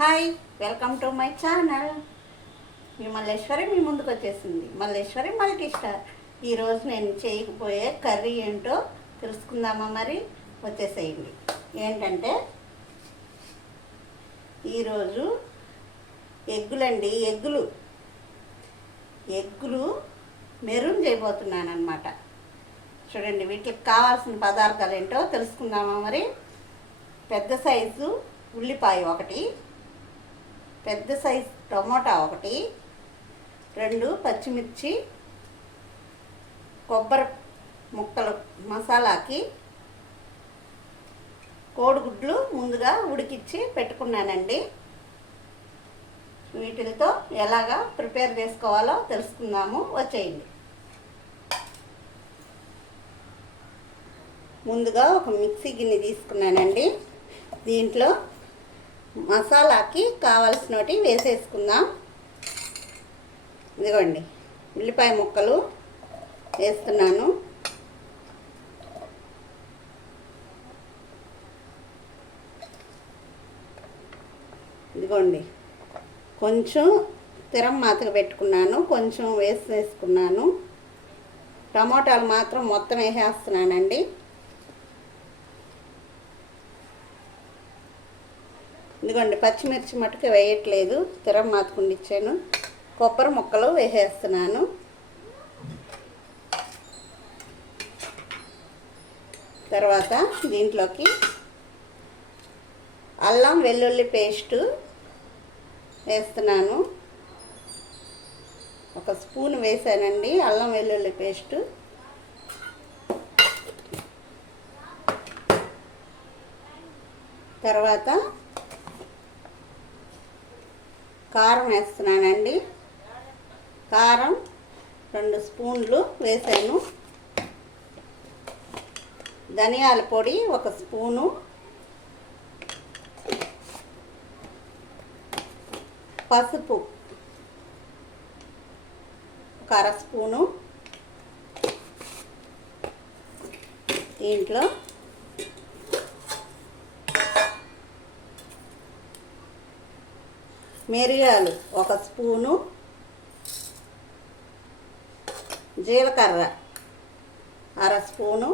Hi, welcome to my channel. మీ మల్లేశ్వరి మీ ముందుకు వచ్చేసింది. Malleswari multi star. ఈరోజు నేను చేయకపోయే కర్రీ ఏంటో తెలుసుకుందామా? మరి వచ్చేసేయండి. ఏంటంటే ఈరోజు ఎగ్గులండి. ఎగ్గులు మెరూన్ చేయబోతున్నాను అనమాట. చూడండి, వీటికి కావాల్సిన పదార్థాలు ఏంటో తెలుసుకుందామా? మరి పెద్ద సైజు ఉల్లిపాయ ఒకటి, పెద్ద సైజు టమోటా ఒకటి, 2 పచ్చిమిర్చి, కొబ్బరి ముక్కలు మసాలాకి, కోడిగుడ్లు ముందుగా ఉడికిచ్చి పెట్టుకున్నానండి. వీటితో ఎలాగా ప్రిపేర్ చేసుకోవాలో తెలుసుకుందాము. వచ్చేయండి. ముందుగా ఒక మిక్సీ గిన్నె తీసుకున్నానండి. దీంట్లో మసాలాకి కావాల్సినవి వేసేసుకుందాం. ఇదిగోండి, ఉల్లిపాయ ముక్కలు వేస్తున్నాను. ఇదిగోండి, కొంచెం తిరం మాతగా పెట్టుకున్నాను, కొంచెం వేసుకున్నాను. టమోటాలు మాత్రం మొత్తం వేసేస్తున్నానండి. ఇదిగోండి, పచ్చిమిర్చి మటుకు వేయట్లేదు, తిరం మాతకుండా ఇచ్చాను. కొబ్బరి ముక్కలు వేసేస్తున్నాను. తర్వాత దీంట్లోకి అల్లం వెల్లుల్లి పేస్టు వేస్తున్నాను. 1 స్పూన్ వేసానండి అల్లం వెల్లుల్లి పేస్టు. తర్వాత కారం వేస్తున్నానండి. కారం 2 స్పూన్లు వేసాను. ధనియాల పొడి 1 స్పూను, పసుపు 1 అర స్పూను. దీంట్లో మిరియాలు 1 స్పూను, జీలకర్ర 1/2 స్పూను,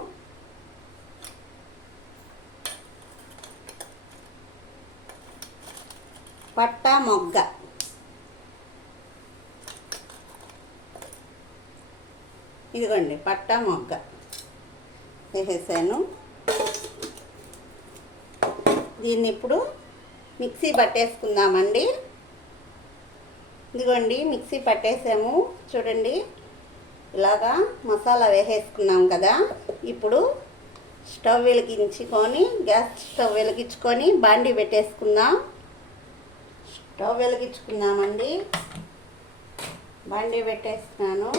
పట్టా మొగ్గ, ఇదిగోండి పట్టా మొగ్గ వేసేసాను. దీన్ని ఇప్పుడు మిక్సీ పట్టేసుకుందామండి. ఇదిగోండి, మిక్సీ పట్టేసాము. చూడండి, ఇలాగా మసాలా వేసేసుకున్నాం కదా. ఇప్పుడు స్టవ్ వెలిగించుకొని, గ్యాస్ స్టవ్ వెలిగించుకొని బాండీ పెట్టేసుకుందాం. స్టవ్ వెలిగించుకుందామండి. బాండీ పెట్టేసాను.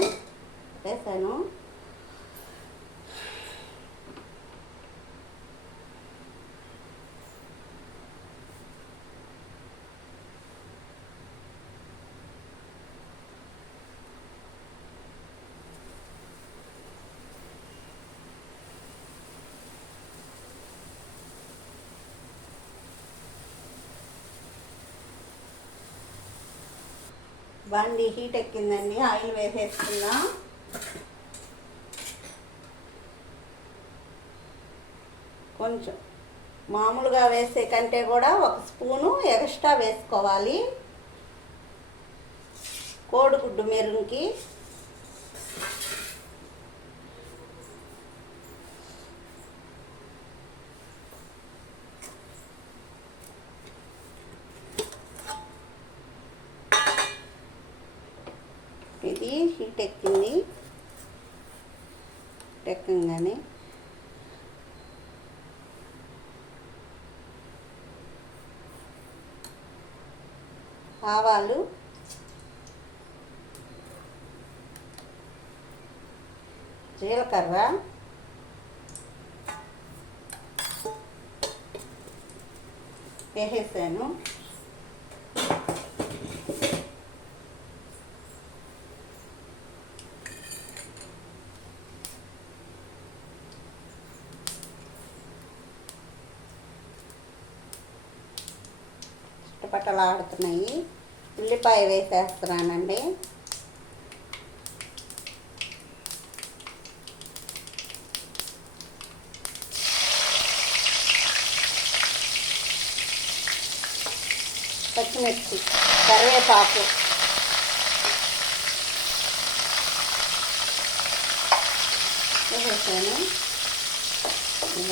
బాండీ హీట్ ఎక్కిందండి. ఆయిల్ వేసేసుకుందాం. కొంచెం మామూలుగా వేసే కంటే కూడా 1 స్పూను ఎక్స్ట్రా వేసుకోవాలి. కోడిగుడ్డు మెరున్కి ఇది హీట్ ఎక్కగానే ఆవాలు, జీలకర్ర, వేసేసాను. చిటపటలాడుతున్నాయి. ఉల్లిపాయ వేసేస్తున్నానండి. పచ్చిమిర్చి, కరివేపాకు, వేసాను.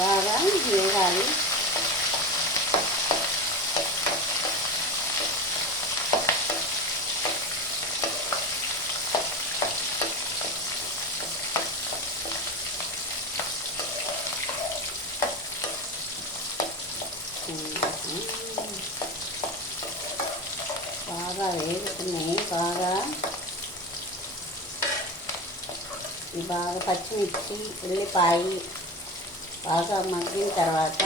బాగా వేగాలి. బాగా వేగుతున్నాయి. బాగా పచ్చిమిర్చి, ఉల్లిపాయ బాగా మగ్గిన తర్వాత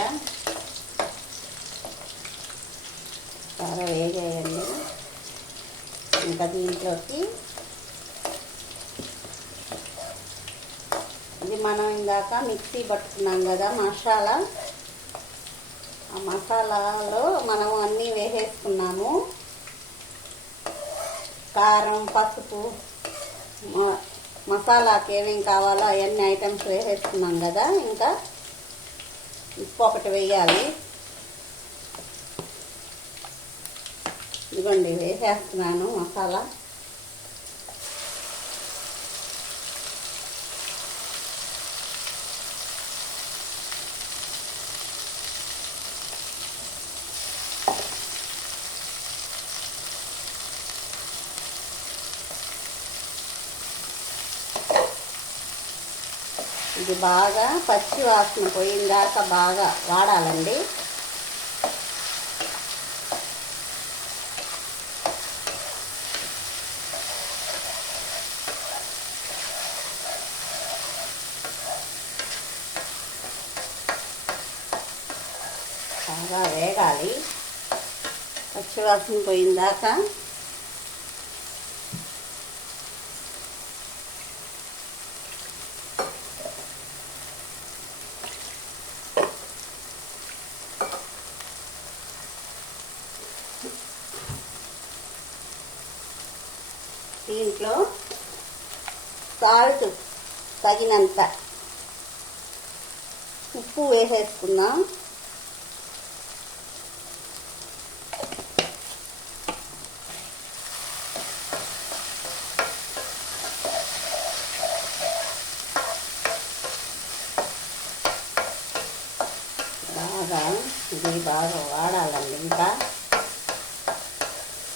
బాగా వేగేయండి. ఇంకా దీంట్లోకి ఇది మనం ఇందాక మిక్సీ పట్టుకున్నాం కదా మసాలా, ఆ మసాలాలో మనం అన్నీ వేసేసుకున్నాము. కారం, పసుపు, మసాలాకి ఏమేమి కావాలో అవన్నీ ఐటమ్స్ వేసేసుకున్నాం కదా. ఇంకా ఉప్పు ఒకటి వేయాలి. ఇదిగోండి వేసేస్తున్నాను మసాలా. ఇది బాగా పచ్చి వాసన పోయిందాక బాగా వాడాలండి. బాగా వేగాలి పచ్చి వాసన పోయిందాక. దీంట్లో సాల్ట్ తగినంత ఉప్పు వేసేసుకుందాం. ఇది బాగా వాడాలండి. ఇంకా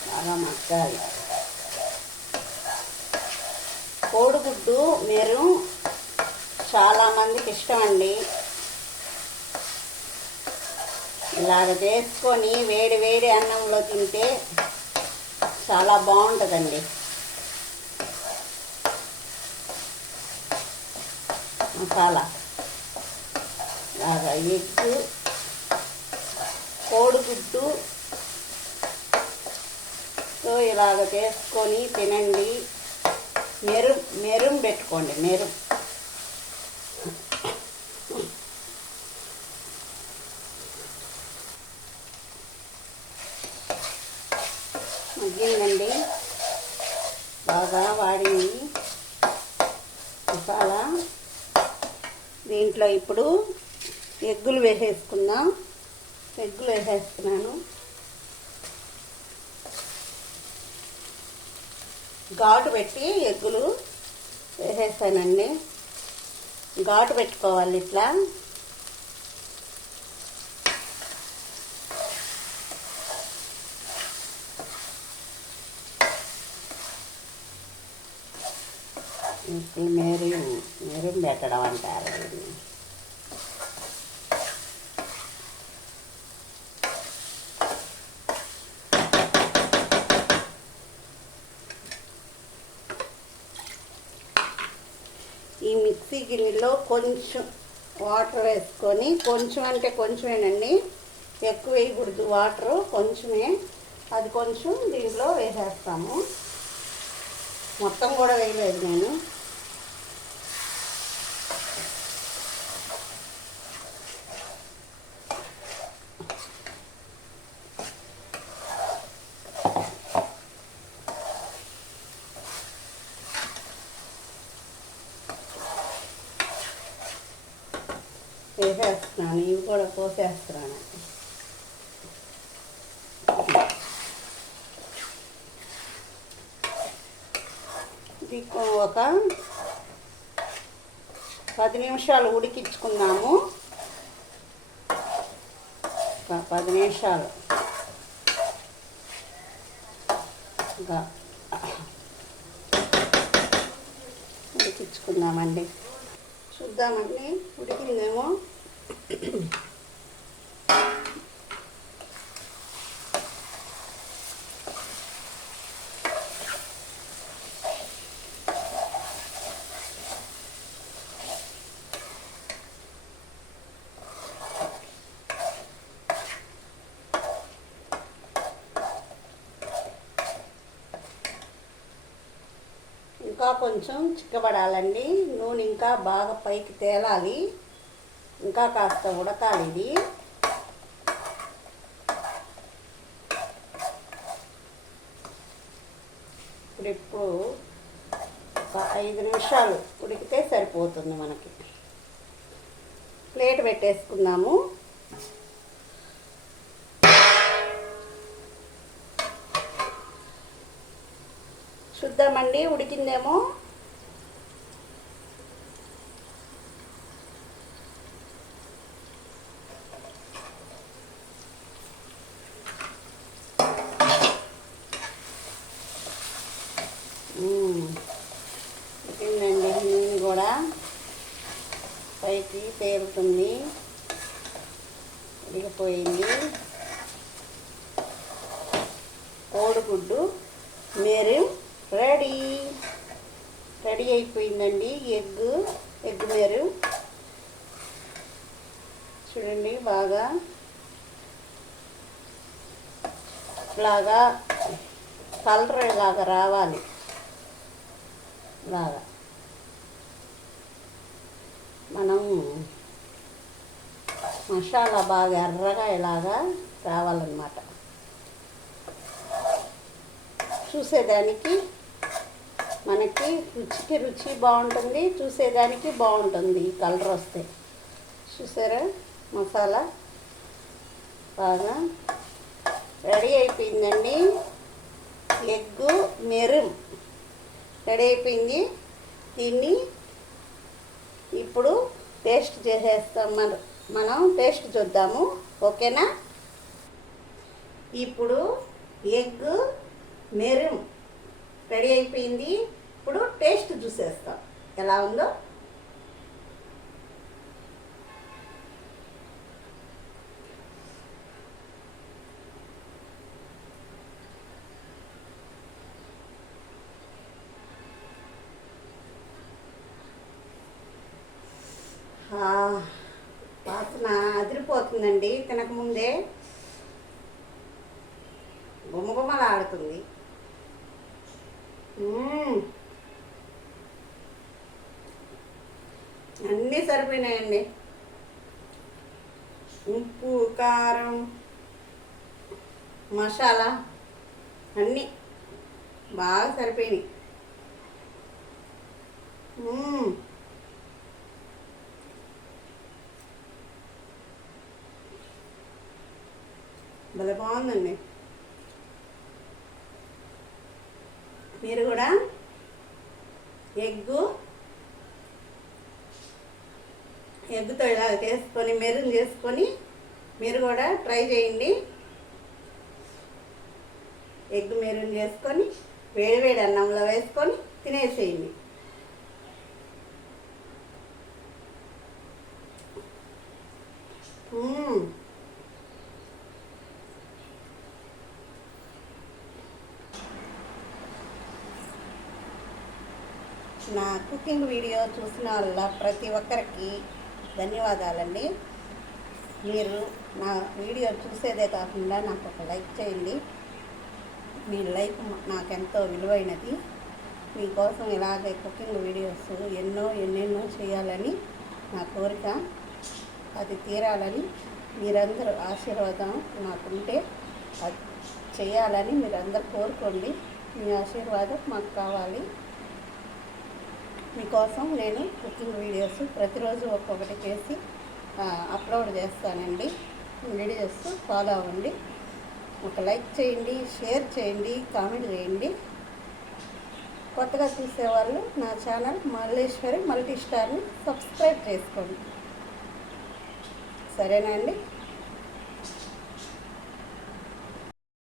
బాగా మగ్గాలి. కోడిగుడ్డు మీరు చాలామందికి ఇష్టం అండి. ఇలాగ చేసుకొని వేడి వేడి అన్నంలో తింటే చాలా బాగుంటుందండి. మసాలా ఇలాగా ఎగ్గు, కోడిగుడ్డు తో ఇలాగ చేసుకొని తినండి. మెరుం పెట్టుకోండి. మగ్గిందండి, బాగా వాడింది మసాలా. దీంట్లో ఇప్పుడు ఎగ్గులు వేసేసుకుందాం. ఎగ్గులు వేసేస్తున్నాను. ఘాటు పెట్టి ఎగ్గులు వేసేస్తానండి. ఘాటు పెట్టుకోవాలి ఇట్లా. మెరుం పెట్టడం అంటారు. ఈ మిక్సీ గిన్నెలో కొంచెం వాటర్ వేసుకొని, కొంచెం అంటే కొంచెమేనండి, ఎక్కువ వేయకూడదు. వాటరు కొంచెమే, అది కొంచెం దీంట్లో వేసేస్తాము. మొత్తం కూడా వేయలేదు నేను. చేస్తున్నాను, ఇవి కూడా పోసేస్తున్నాను. ఇది ఒక 10 నిమిషాలు ఉడికించుకున్నాము. 10 నిమిషాలు ఇంకా ఉడికించుకుందామండి. చూద్దామండి ఉడికిందేమో. ఇంకా కొంచెం చిక్కబడాలండి. నూనె ఇంకా బాగా పైకి తేలాలి. ఇంకా కాస్త ఉడకాలి ఇది. ఇప్పుడు ఒక 5 నిమిషాలు ఉడికితే సరిపోతుంది మనకి. ప్లేట్ పెట్టేసుకుందాము. చూద్దామండి ఉడికిందేమో. ఉడికిందండి. నూనె కూడా పైకి తేలుతుంది. ఉడికిపోయింది. కోడిగుడ్డు మేరేం రెడీ అయిపోయిందండి. ఎగ్ మేరు చూడండి, బాగా ఇలాగా కలర్ లాగా రావాలి. ఇలాగా మనం మసాలా బాగా ఎర్రగా ఇలాగా రావాలన్నమాట. చూసేదానికి మనకి రుచి బాగుంటుంది, చూసేదానికి బాగుంటుంది. ఈ కలర్ వస్తే చూసారా, మసాలా బాగా రెడీ అయిపోయిందండి. ఎగ్ మెరూన్ రెడీ అయిపోయింది. దీన్ని ఇప్పుడు టేస్ట్ చేసేస్తాం. మనం టేస్ట్ చూద్దాము, ఓకేనా? ఇప్పుడు ఎగ్ మెరూన్ రెడీ అయిపోయింది. ఇప్పుడు టేస్ట్ చూసేస్తాం ఎలా ఉందో. వాసన అదిరిపోతుందండి. తినకముందే గుమగుమలాడుతుంది. అన్నీ సరిపోయినాయండి. ఉప్పు, కారం, మసాలా అన్నీ బాగా సరిపోయినాయి. భలే బాగుందండి. మీరు కూడా ఎగ్గుతో ఇలా చేసుకొని మెరూన్ చేసుకొని మీరు కూడా ట్రై చేయండి. ఎగ్ మెరూన్ చేసుకొని వేడివేడి అన్నంలో వేసుకొని తినేసేయండి. నా కుకింగ్ వీడియో చూసిన వాళ్ళ ప్రతి ఒక్కరికి ధన్యవాదాలండి. మీరు నా వీడియో చూసేదే కాకుండా నాకు ఒక లైక్ చేయండి. మీ లైక్ నాకెంతో విలువైనది. మీకోసం ఇలాగే కుకింగ్ వీడియోస్ ఎన్నెన్నో చేయాలని నా కోరిక. అది తీరాలని మీరందరూ ఆశీర్వాదం నాకుంటే అది చేయాలని మీరందరూ కోరుకోండి. మీ ఆశీర్వాదం మాకు కావాలి. మీకోసం నేను కుకింగ్ వీడియోస్ ప్రతిరోజు ఒక్కొక్కటి చేసి అప్లోడ్ చేస్తానండి. వీడియోస్ ఫాలో అవ్వండి. ఒక లైక్ చేయండి, షేర్ చేయండి, కామెంట్ చేయండి. కొత్తగా చూసేవాళ్ళు నా ఛానల్ మల్లేశ్వరి మల్టీ స్టార్ని సబ్స్క్రైబ్ చేసుకోండి. సరేనా అండి?